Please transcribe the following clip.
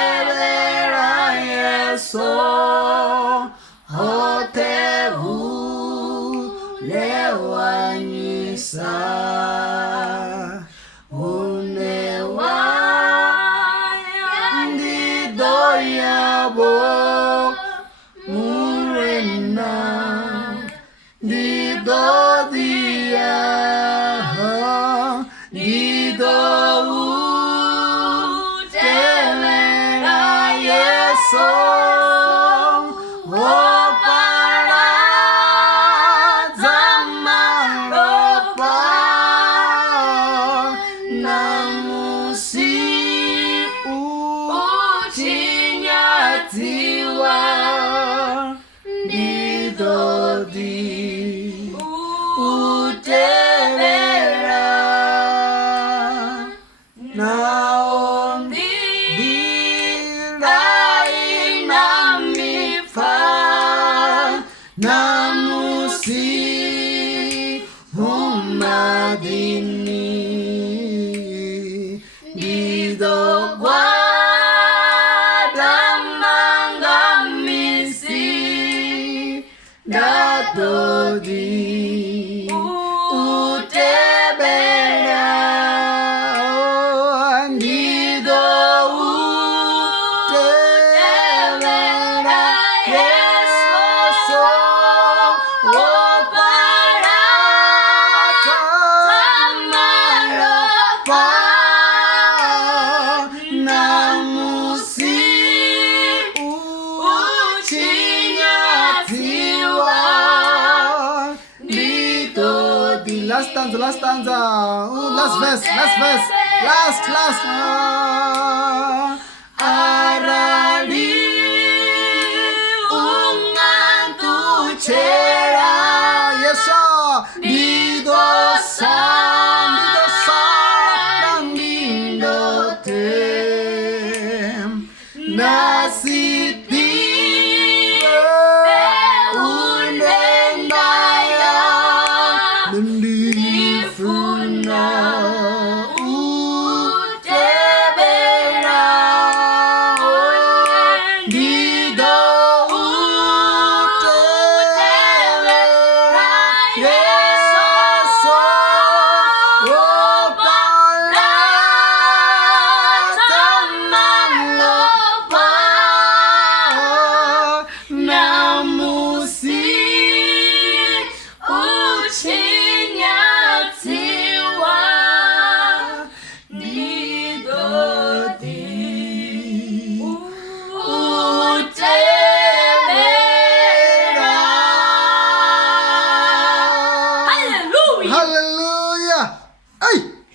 Utevera Yeso Hote ulewanyisa Unewa Ndidoyabo Murena Ndidodia Ndido Utevera Yeso Namusi Humadini Dido Guada Mangamisi Datodi Utebera Dido Utebera Yeso Last stanza. Ooh, last verse. Last. Arali ungantuchera Yeso Didosa Nangindote Nasiti Unendaya Nifuna